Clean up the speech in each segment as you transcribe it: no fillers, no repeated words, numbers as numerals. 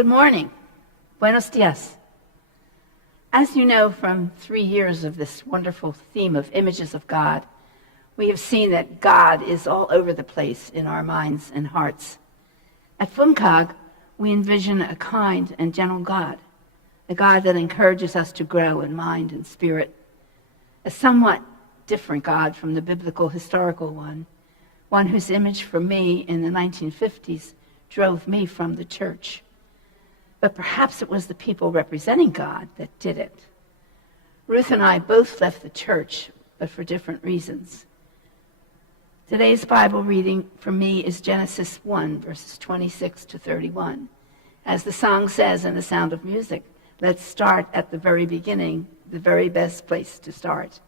Good morning. Buenos dias. As you know from 3 years of this wonderful theme of images of God, we have seen that God is all over the place in our minds and hearts. At FUMCOG, we envision a kind and gentle God, a God that encourages us to grow in mind and spirit, a somewhat different God from the biblical historical one whose image for me in the 1950s drove me from the church. But perhaps it was the people representing God that did it. Ruth and I both left the church, but for different reasons. Today's Bible reading for me is Genesis 1, verses 26 to 31. As the song says in The Sound of Music, let's start at the very beginning, the very best place to start.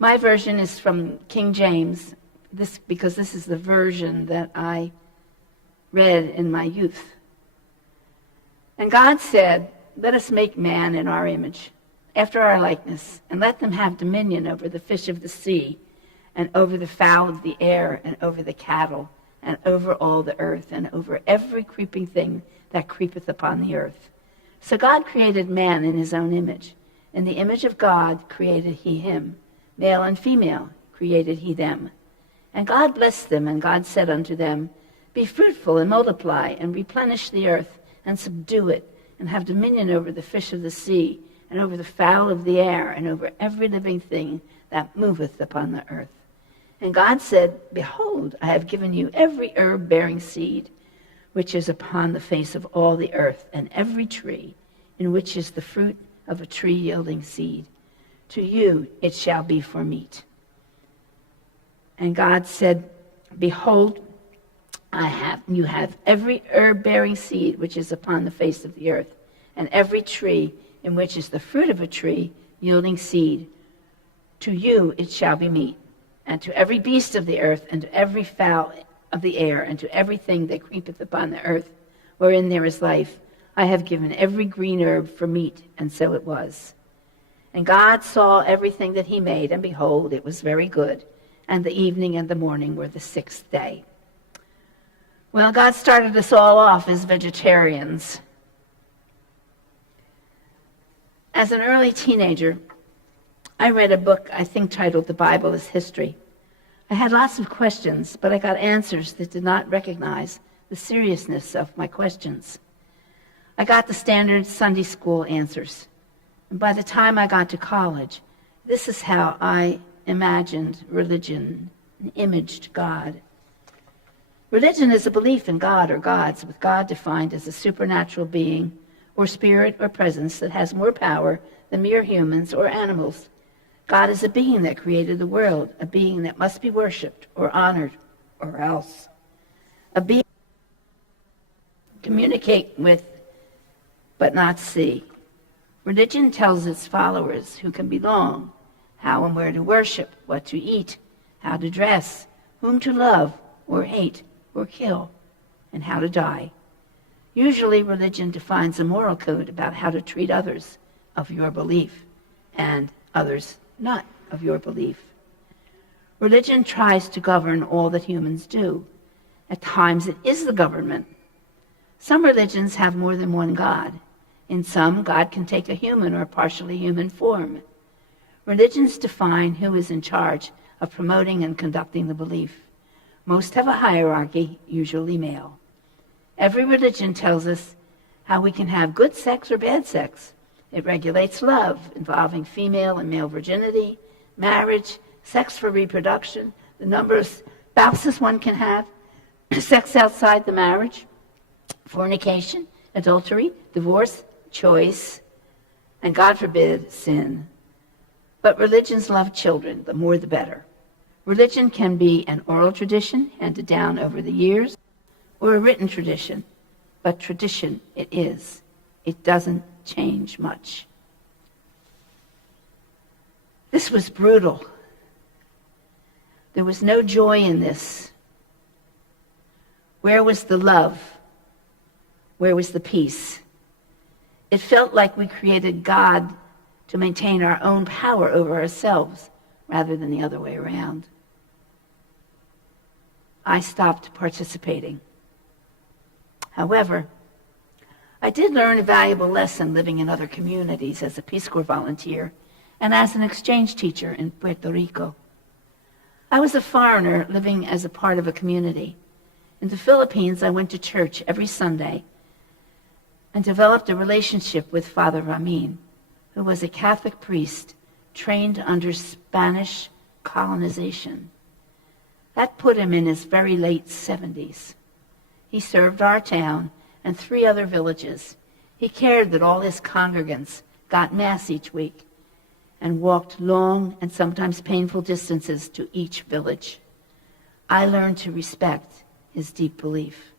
My version is from King James, because this is the version that I read in my youth. And God said, "Let us make man in our image, after our likeness, and let them have dominion over the fish of the sea, and over the fowl of the air, and over the cattle, and over all the earth, and over every creeping thing that creepeth upon the earth." So God created man in his own image. In the image of God created he him. Male and female created he them. And God blessed them, and God said unto them, "Be fruitful and multiply, and replenish the earth, and subdue it, and have dominion over the fish of the sea, and over the fowl of the air, and over every living thing that moveth upon the earth." And God said, "Behold, I have given you every herb bearing seed, which is upon the face of all the earth, and every tree, in which is the fruit of a tree yielding seed. To you it shall be for meat." And God said, "Behold, you have every herb-bearing seed which is upon the face of the earth, and every tree in which is the fruit of a tree yielding seed. To you it shall be meat. And to every beast of the earth, and to every fowl of the air, and to everything that creepeth upon the earth, wherein there is life, I have given every green herb for meat." And so it was. And God saw everything that he made, and behold, it was very good. And the evening and the morning were the 6th day. Well, God started us all off as vegetarians. As an early teenager, I read a book I think titled "The Bible is History." I had lots of questions, but I got answers that did not recognize the seriousness of my questions. I got the standard Sunday school answers. And by the time I got to college, this is how I imagined religion and imaged God. Religion is a belief in God or gods, with God defined as a supernatural being or spirit or presence that has more power than mere humans or animals. God is a being that created the world, a being that must be worshipped or honored or else. A being to communicate with but not see. Religion tells its followers who can belong, how and where to worship, what to eat, how to dress, whom to love or hate or kill, and how to die. Usually, religion defines a moral code about how to treat others of your belief and others not of your belief. Religion tries to govern all that humans do. At times, it is the government. Some religions have more than one God. In some, God can take a human or partially human form. Religions define who is in charge of promoting and conducting the belief. Most have a hierarchy, usually male. Every religion tells us how we can have good sex or bad sex. It regulates love, involving female and male virginity, marriage, sex for reproduction, the number of spouses one can have, sex outside the marriage, fornication, adultery, divorce, choice, and God forbid, sin. But religions love children, the more the better. Religion can be an oral tradition handed down over the years, or a written tradition, but tradition it is. It doesn't change much. This was brutal. There was no joy in this. Where was the love? Where was the peace? It felt like we created God to maintain our own power over ourselves rather than the other way around. I stopped participating. However, I did learn a valuable lesson living in other communities as a Peace Corps volunteer and as an exchange teacher in Puerto Rico. I was a foreigner living as a part of a community. In the Philippines, I went to church every Sunday and developed a relationship with Father Ramin, who was a Catholic priest trained under Spanish colonization. That put him in his very late 70s. He served our town and 3 other villages. He cared that all his congregants got Mass each week and walked long and sometimes painful distances to each village. I learned to respect his deep belief.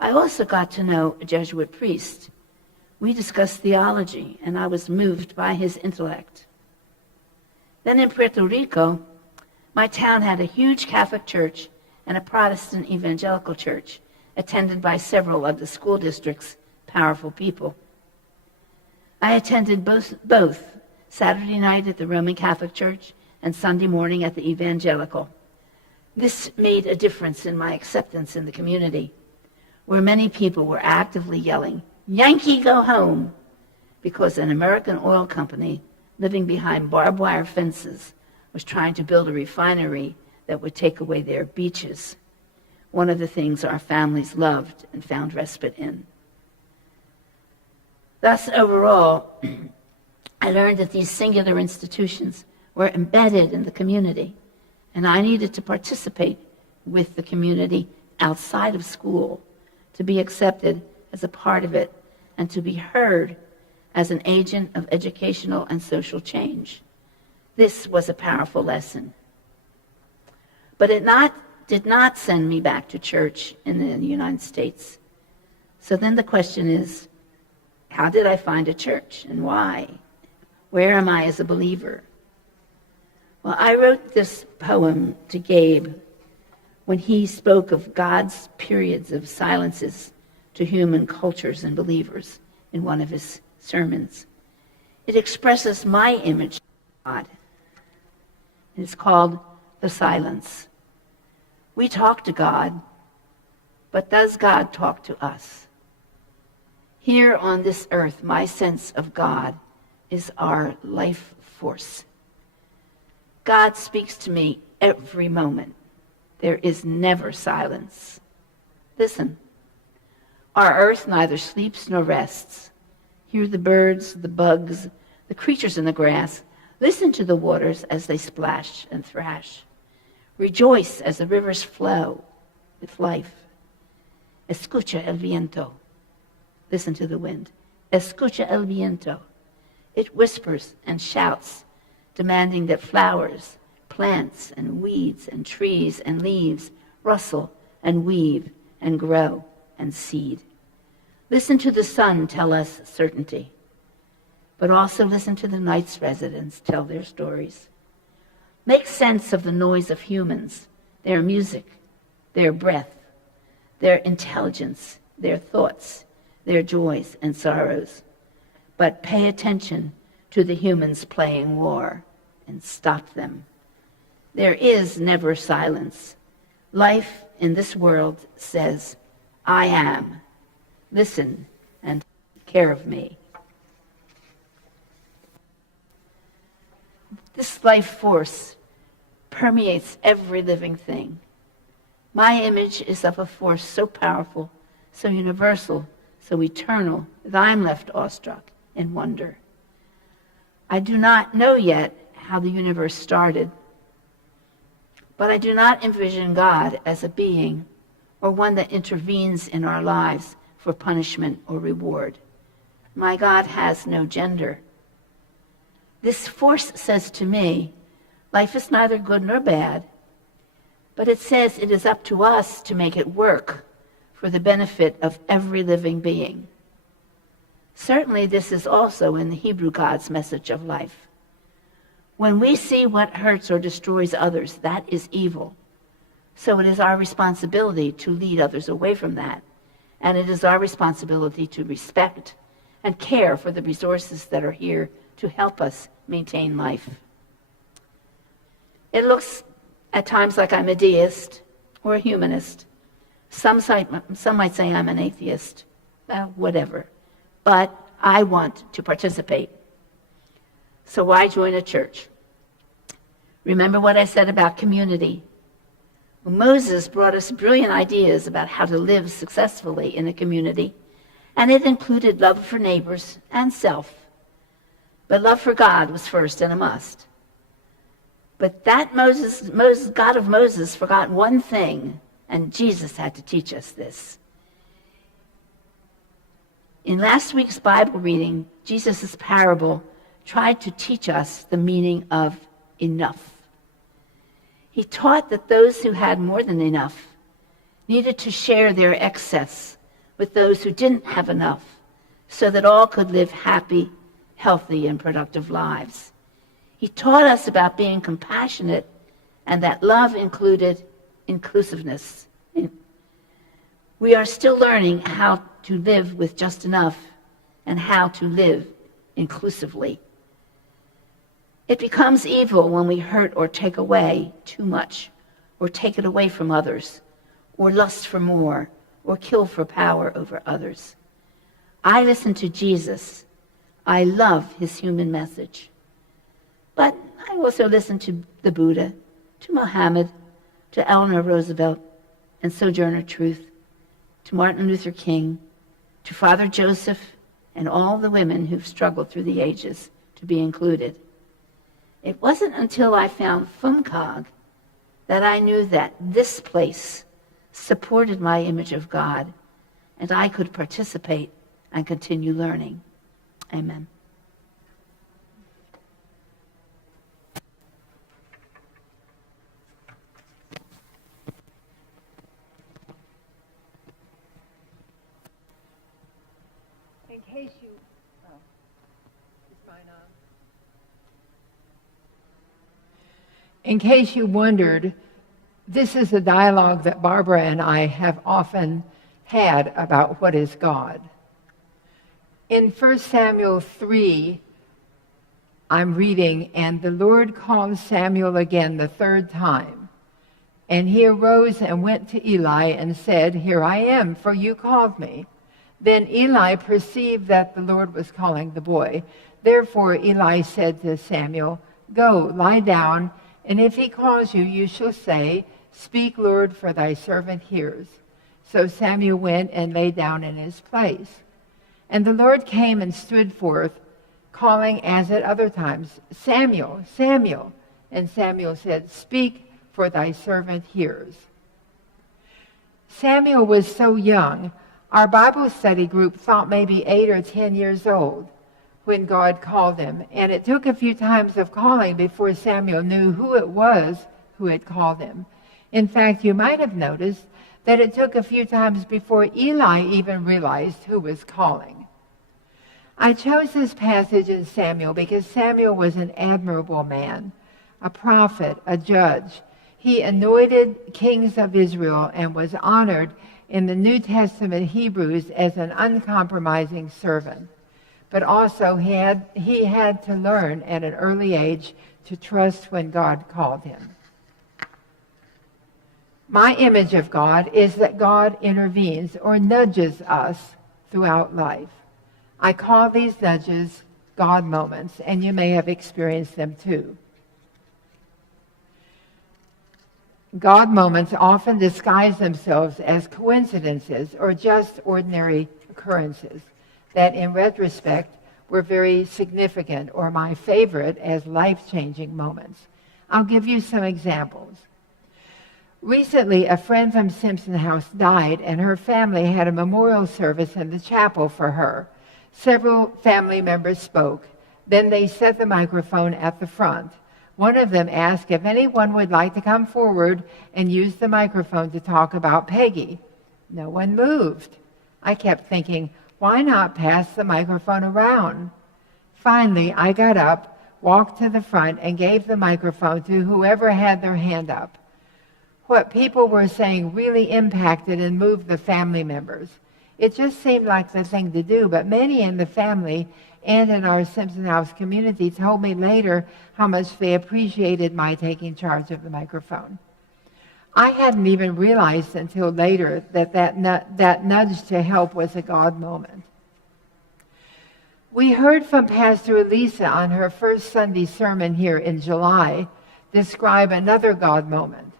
I also got to know a Jesuit priest. We discussed theology, and I was moved by his intellect. Then in Puerto Rico, my town had a huge Catholic church and a Protestant evangelical church, attended by several of the school district's powerful people. I attended both Saturday night at the Roman Catholic Church and Sunday morning at the evangelical. This made a difference in my acceptance in the community, where many people were actively yelling, "Yankee, go home," because an American oil company living behind barbed wire fences was trying to build a refinery that would take away their beaches, one of the things our families loved and found respite in. Thus, overall, I learned that these singular institutions were embedded in the community, and I needed to participate with the community outside of school to be accepted as a part of it and to be heard as an agent of educational and social change. This was a powerful lesson. But it did not send me back to church in the United States. So then the question is, how did I find a church and why? Where am I as a believer? Well, I wrote this poem to Gabe when he spoke of God's periods of silences to human cultures and believers in one of his sermons. It expresses my image of God. It's called The Silence. We talk to God, but does God talk to us? Here on this earth, my sense of God is our life force. God speaks to me every moment. There is never silence. Listen. Our earth neither sleeps nor rests. Hear the birds, the bugs, the creatures in the grass. Listen to the waters as they splash and thrash. Rejoice as the rivers flow with life. Escucha el viento. Listen to the wind. Escucha el viento. It whispers and shouts, demanding that flowers, plants, and weeds, and trees, and leaves rustle and weave and grow and seed. Listen to the sun tell us certainty, but also listen to the night's residents tell their stories. Make sense of the noise of humans, their music, their breath, their intelligence, their thoughts, their joys and sorrows. But pay attention to the humans playing war and stop them. There is never silence. Life in this world says, I am. Listen and take care of me. This life force permeates every living thing. My image is of a force so powerful, so universal, so eternal, that I am left awestruck in wonder. I do not know yet how the universe started, but I do not envision God as a being or one that intervenes in our lives for punishment or reward. My God has no gender. This force says to me, life is neither good nor bad, but it says it is up to us to make it work for the benefit of every living being. Certainly this is also in the Hebrew God's message of life. When we see what hurts or destroys others, that is evil. So it is our responsibility to lead others away from that. And it is our responsibility to respect and care for the resources that are here to help us maintain life. It looks at times like I'm a deist or a humanist. Some might say I'm an atheist. Well, whatever. But I want to participate. So why join a church? Remember what I said about community. Well, Moses brought us brilliant ideas about how to live successfully in a community, and it included love for neighbors and self. But love for God was first and a must. But that God of Moses forgot one thing, and Jesus had to teach us this. In last week's Bible reading, Jesus' parable tried to teach us the meaning of enough. He taught that those who had more than enough needed to share their excess with those who didn't have enough so that all could live happy, healthy, and productive lives. He taught us about being compassionate and that love included inclusiveness. We are still learning how to live with just enough and how to live inclusively. It becomes evil when we hurt or take away too much, or take it away from others, or lust for more, or kill for power over others. I listen to Jesus. I love his human message. But I also listen to the Buddha, to Muhammad, to Eleanor Roosevelt, and Sojourner Truth, to Martin Luther King, to Father Joseph, and all the women who've struggled through the ages to be included. It wasn't until I found FUMCOG that I knew that this place supported my image of God, and I could participate and continue learning. Amen. In case you wondered, this is a dialogue that Barbara and I have often had about what is God. In 1 Samuel 3, I'm reading, and the Lord called Samuel again the third time. And he arose and went to Eli and said, "Here I am, for you called me." Then Eli perceived that the Lord was calling the boy. Therefore Eli said to Samuel, "Go, lie down, and if he calls you, you shall say, 'Speak, Lord, for thy servant hears.'" So Samuel went and lay down in his place. And the Lord came and stood forth, calling as at other times, "Samuel, Samuel." And Samuel said, "Speak, for thy servant hears." Samuel was so young, our Bible study group thought maybe 8 or 10 years old when God called him. And it took a few times of calling before Samuel knew who it was who had called him. In fact, you might have noticed that it took a few times before Eli even realized who was calling. I chose this passage in Samuel because Samuel was an admirable man, a prophet, a judge. He anointed kings of Israel and was honored in the New Testament Hebrews as an uncompromising servant. But also he had to learn at an early age to trust when God called him. My image of God is that God intervenes or nudges us throughout life. I call these nudges God moments, and you may have experienced them too. God moments often disguise themselves as coincidences or just ordinary occurrences that in retrospect were very significant or my favorite as life-changing moments. I'll give you some examples. Recently, a friend from Simpson House died, and her family had a memorial service in the chapel for her. Several family members spoke. Then they set the microphone at the front. One of them asked if anyone would like to come forward and use the microphone to talk about Peggy. No one moved. I kept thinking, why not pass the microphone around? Finally, I got up, walked to the front, and gave the microphone to whoever had their hand up. What people were saying really impacted and moved the family members. It just seemed like the thing to do, but many in the family and in our Simpson House community told me later how much they appreciated my taking charge of the microphone. I hadn't even realized until later that nudge to help was a God moment. We heard from Pastor Elisa on her first Sunday sermon here in July describe another God moment.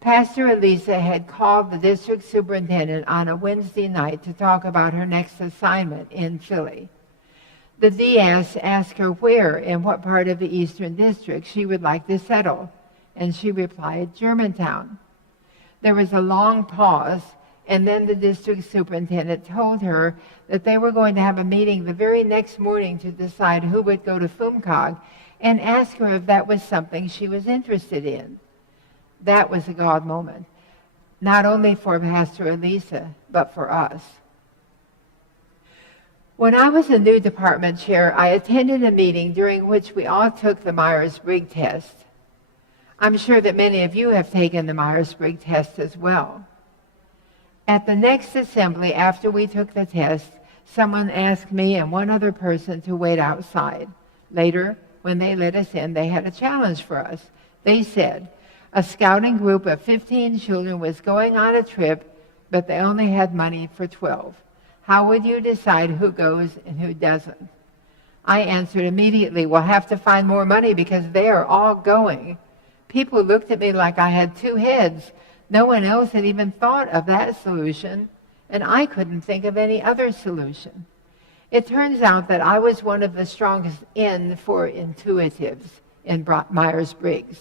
Pastor Elisa had called the district superintendent on a Wednesday night to talk about her next assignment in Philly. The DS asked her where, in what part of the Eastern District, she would like to settle, and she replied, Germantown. There was a long pause, and then the district superintendent told her that they were going to have a meeting the very next morning to decide who would go to FUMCOG, and ask her if that was something she was interested in. That was a God moment, not only for Pastor Elisa, but for us. When I was a new department chair, I attended a meeting during which we all took the Myers-Briggs test. I'm sure that many of you have taken the Myers-Briggs test as well. At the next assembly, after we took the test, someone asked me and one other person to wait outside. Later, when they let us in, they had a challenge for us. They said, a scouting group of 15 children was going on a trip, but they only had money for 12. How would you decide who goes and who doesn't? I answered immediately, we'll have to find more money because they are all going. People looked at me like I had two heads. No one else had even thought of that solution, and I couldn't think of any other solution. It turns out that I was one of the strongest N for intuitives in Myers-Briggs.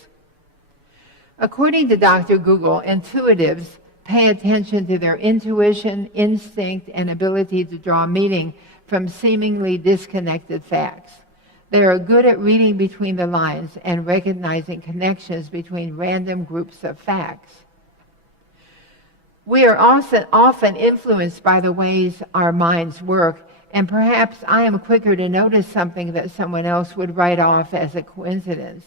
According to Dr. Google, intuitives pay attention to their intuition, instinct, and ability to draw meaning from seemingly disconnected facts. They are good at reading between the lines and recognizing connections between random groups of facts. We are also often influenced by the ways our minds work, and perhaps I am quicker to notice something that someone else would write off as a coincidence.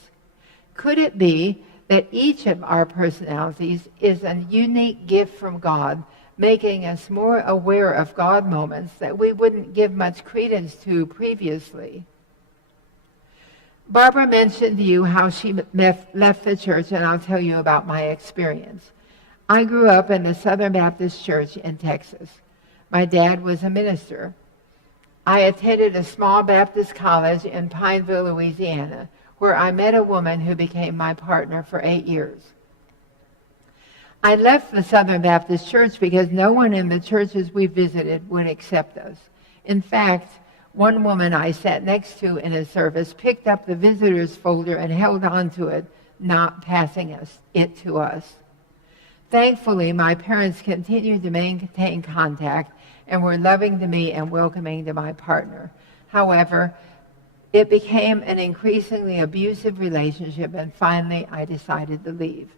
Could it be that each of our personalities is a unique gift from God, making us more aware of God moments that we wouldn't give much credence to previously? Barbara mentioned to you how she left the church, and I'll tell you about my experience. I grew up in the Southern Baptist Church in Texas. My dad was a minister. I attended a small Baptist college in Pineville, Louisiana, where I met a woman who became my partner for 8 years. I left the Southern Baptist Church because no one in the churches we visited would accept us. In fact, one woman I sat next to in a service picked up the visitors folder and held on to it, not passing it to us. Thankfully, my parents continued to maintain contact and were loving to me and welcoming to my partner. However, it became an increasingly abusive relationship, and finally I decided to leave.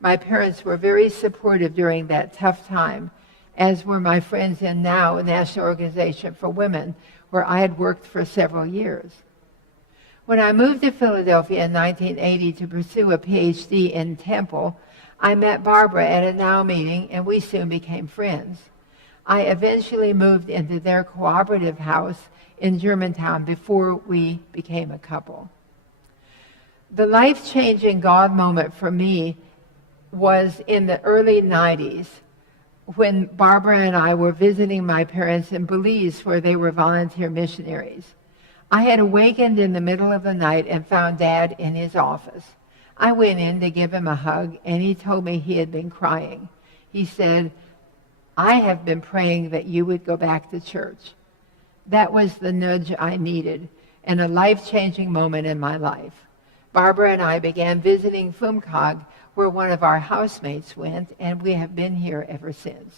My parents were very supportive during that tough time, as were my friends in NOW, National Organization for Women, where I had worked for several years. When I moved to Philadelphia in 1980 to pursue a PhD in Temple, I met Barbara at a NOW meeting, and we soon became friends. I eventually moved into their cooperative house in Germantown before we became a couple. The life-changing God moment for me was in the early 90s when Barbara and I were visiting my parents in Belize, where they were volunteer missionaries. I had awakened in the middle of the night and found Dad in his office. I went in to give him a hug, and he told me he had been crying. He said, I have been praying that you would go back to church. That was the nudge I needed, and a life-changing moment in my life. Barbara and I began visiting FUMCOG, where one of our housemates went, and we have been here ever since.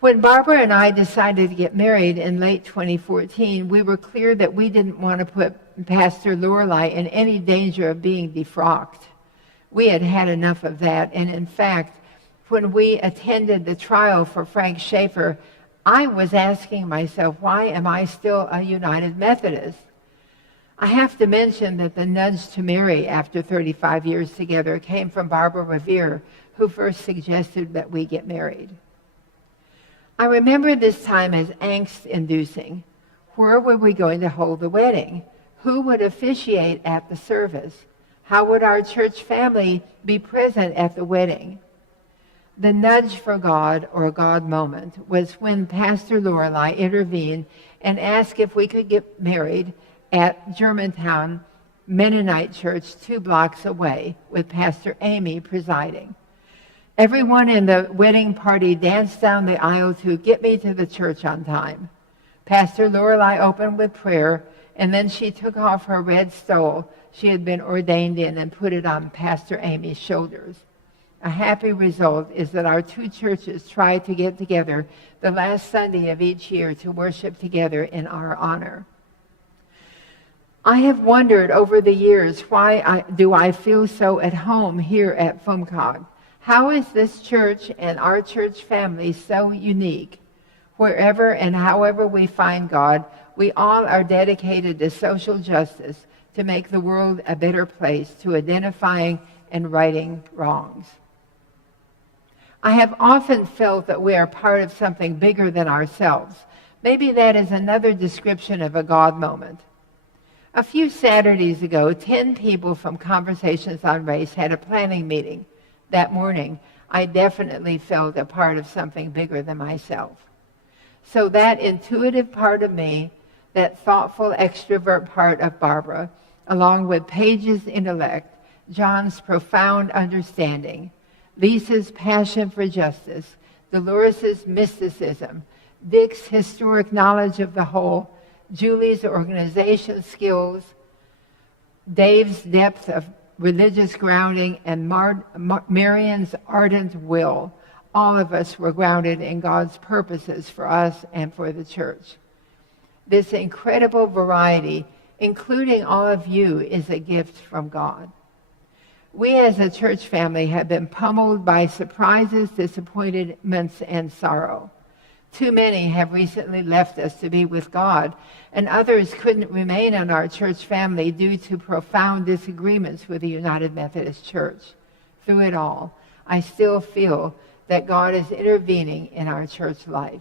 When Barbara and I decided to get married in late 2014, we were clear that we didn't want to put Pastor Lorelei in any danger of being defrocked. We had had enough of that, and in fact, when we attended the trial for Frank Schaefer, I was asking myself, why am I still a United Methodist? I have to mention that the nudge to marry after 35 years together came from Barbara Revere, who first suggested that we get married. I remember this time as angst-inducing. Where were we going to hold the wedding? Who would officiate at the service? How would our church family be present at the wedding? The nudge for God, or God moment, was when Pastor Lorelei intervened and asked if we could get married at Germantown Mennonite Church 2 blocks away, with Pastor Amy presiding. Everyone in the wedding party danced down the aisle to get me to the church on time. Pastor Lorelei opened with prayer, and then she took off her red stole she had been ordained in and put it on Pastor Amy's shoulders. A happy result is that our two churches try to get together the last Sunday of each year to worship together in our honor. I have wondered over the years, why do I feel so at home here at FUMCOG? How is this church and our church family so unique? Wherever and however we find God, we all are dedicated to social justice, to make the world a better place, to identifying and righting wrongs. I have often felt that we are part of something bigger than ourselves. Maybe that is another description of a God moment. A few Saturdays ago, 10 people from Conversations on Race had a planning meeting. That morning, I definitely felt a part of something bigger than myself. So that intuitive part of me, that thoughtful extrovert part of Barbara, along with Paige's intellect, John's profound understanding, Lisa's passion for justice, Dolores's mysticism, Dick's historic knowledge of the whole, Julie's organization skills, Dave's depth of religious grounding, and Marion's ardent will, all of us were grounded in God's purposes for us and for the church. This incredible variety, including all of you, is a gift from God. We as a church family have been pummeled by surprises, disappointments, and sorrow. Too many have recently left us to be with God, and others couldn't remain in our church family due to profound disagreements with the United Methodist Church. Through it all, I still feel that God is intervening in our church life.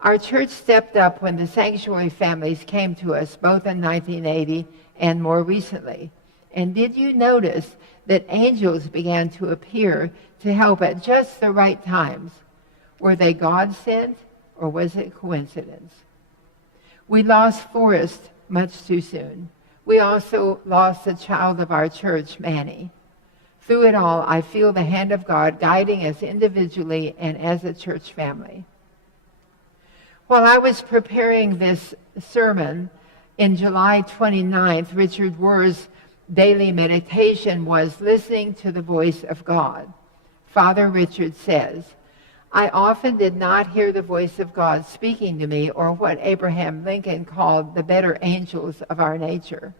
Our church stepped up when the sanctuary families came to us, both in 1980 and more recently. And did you notice that angels began to appear to help at just the right times? Were they God sent, or was it coincidence? We lost Forrest much too soon. We also lost a child of our church, Manny. Through it all, I feel the hand of God guiding us individually and as a church family. While I was preparing this sermon, in July 29th, Richard Rohr's daily meditation was listening to the voice of God. Father Richard says, I often did not hear the voice of God speaking to me, or what Abraham Lincoln called the better angels of our nature.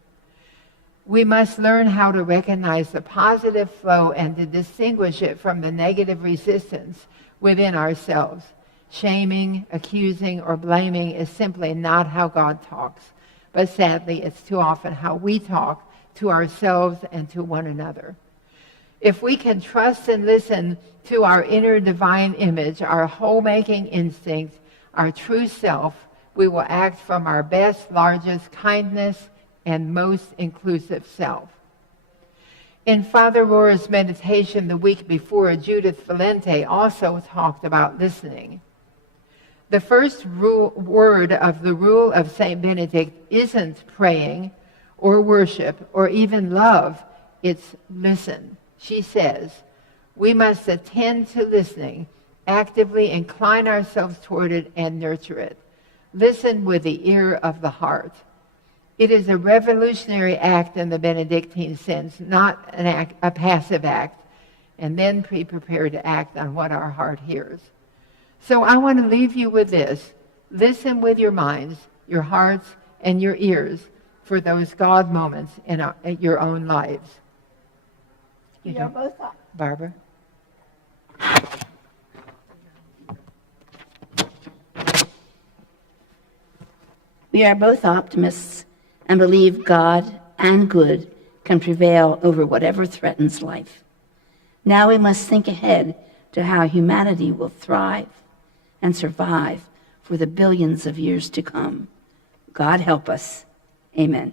We must learn how to recognize the positive flow and to distinguish it from the negative resistance within ourselves. Shaming, accusing, or blaming is simply not how God talks, but sadly, it's too often how we talk to ourselves and to one another. If we can trust and listen to our inner divine image, our whole-making instinct, our true self, we will act from our best, largest kindness and most inclusive self. In Father Rohr's meditation the week before, Judith Valente also talked about listening. The first word of the rule of St. Benedict isn't praying or worship or even love, it's listen. She says, we must attend to listening, actively incline ourselves toward it and nurture it. Listen with the ear of the heart. It is a revolutionary act in the Benedictine sense, not a passive act, and then be prepared to act on what our heart hears. So I want to leave you with this. Listen with your minds, your hearts, and your ears for those God moments in your own lives. We are both up. Barbara? We are both optimists and believe God and good can prevail over whatever threatens life. Now we must think ahead to how humanity will thrive and survive for the billions of years to come. God help us. Amen.